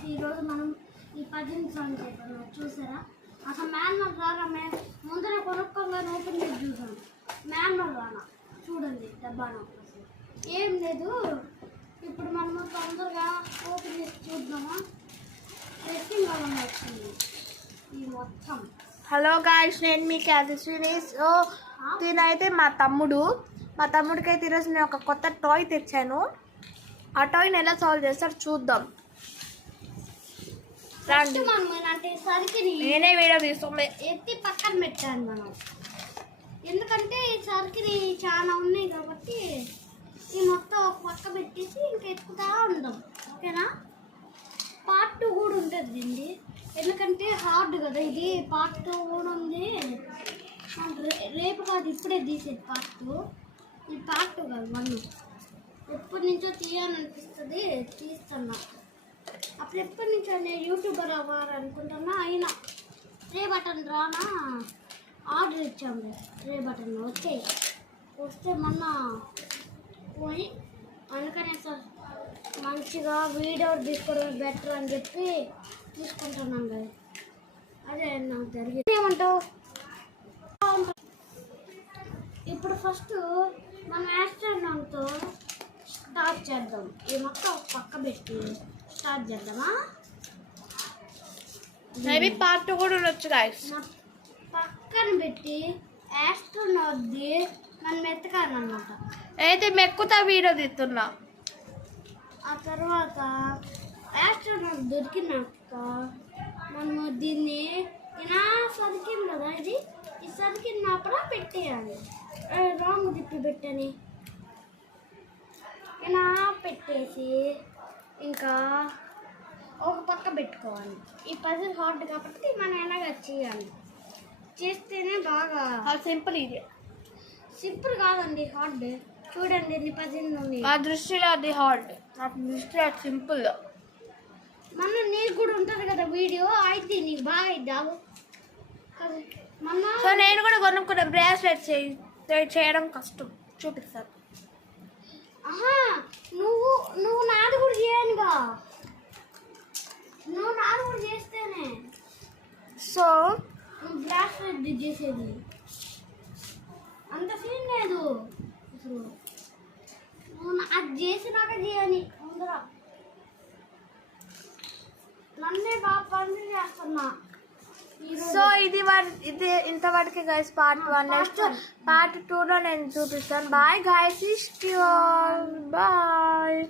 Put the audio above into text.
Guys ఈరోజు మనం ఈ పజిల్ సాంగ్ చేద్దాం. చూసారా అసలు మాన్యువల్ ద్వారా మేము ముందర కొనుక్కోగా ఓపెన్ చేసి చూసాం. మాన్యువల్ రానా చూడండి డబ్బాను ఏం లేదు. ఇప్పుడు మనము తొందరగా ఓపెన్ చేసి చూద్దామా. టెస్టింగ్ కావాలని వచ్చింది ఈ మొత్తం. హలో గాయ్స్, నేను మీ క్యాజస్విని. సో దీనైతే మా తమ్ముడికి అయితే ఈరోజు నేను ఒక కొత్త టాయ్ తెచ్చాను. ఆ టాయ్ని ఎలా సాల్వ్ చేస్తారు చూద్దాం. నేనే వీడియో తీసుకోండి ఎత్తి పక్కన పెట్టాను మనం, ఎందుకంటే ఈ సర్కిల్ చాలా ఉన్నాయి కాబట్టి ఈ మొత్తం ఒక పక్క పెట్టేసి ఇంకా ఎత్తుకుతా ఉందాం. ఓకేనా? పార్ట్ 2 కూడా ఉంటుంది అండి, ఎందుకంటే హార్డ్ కదా ఇది. పార్ట్ 2 కూడా ఉంది. రేపు కాదు ఇప్పుడే తీసేది పార్ట్ 2. ఈ పార్ట్ 2 కాదు 1. ఎప్పటి నుంచో తీయాలనిపిస్తుంది, తీస్తున్నా. అప్పుడు ఎప్పటి నుంచో నేను యూట్యూబర్ అవ్వాలనుకుంటున్నా. అయినా రే బటన్ రానా ఆర్డర్ ఇచ్చాము. రే బటన్ వస్తే మొన్న పోయి అందుకనే సార్ మంచిగా వీడియో తీసుకోవడం బెటర్ అని చెప్పి తీసుకుంటున్నాం కదా. అదే నాకు జరిగింది. ఏమంటావు? ఇప్పుడు ఫస్ట్ మనం యాస్ట్రోనాట్తో స్టార్ట్ చేద్దాం. ఈ మొత్తం పక్క పెట్టి స్టార్ట్ చేద్దామా? మేబీ పార్ట్ 2 కూడా ఉండొచ్చు గాయ్స్. పక్కన పెట్టి యాస్ట్రోనాట్ది మనం ఎత్తకాలన్నమాట. అయితే మెక్కుతా వీడియో తీస్తున్నా. ఆ తర్వాత యాస్ట్రోనాట్ దొరికినాక మనము దీన్ని ఇలా సరికింది కదా, ఇది ఈ సరికినప్పుడు పెట్టేయాలి. రాంగ్ తిప్పి పెట్టని ఇలా పెట్టేసి ఇంకా ఒక పక్క పెట్టుకోవాలి. ఈ పజిల్ హార్డ్ కాబట్టి మనం ఎలాగ చేయాలి, చేస్తేనే బాగా సింపుల్. ఇది సింపుల్ కాదండి, హార్డ్. చూడండి ఎన్ని పజిల్ ఉంది. ఆ దృష్టిలో అది హార్డ్, నా దృష్టిలో అది సింపుల్. మొన్న నీకు కూడా ఉంటుంది కదా వీడియో, అయితే నీకు బాగా ఇద్దాము కదా మొన్న. సో నేను కూడా కొనుక్కున్న బ్రేస్లెట్ చేయడం కష్టం, చూపిస్తాను. ఆహా, నువ్వు నాది కూడా చేయనుగా, నువ్వు నాది కూడా చేస్తేనే సో నువ్వు బ్రాస్లెట్ చేసేది. అంత సీన్ లేదు అసలు. నువ్వు అది చేసినాక చేయని ముందర నన్నే బాగా పని చేస్తున్నా. సో ఇది ఇంతవరకు గైస్ పార్ట్ 1. నెక్స్ట్ పార్ట్ 2లో నేను చూపిస్తాను. Bye guys, bye.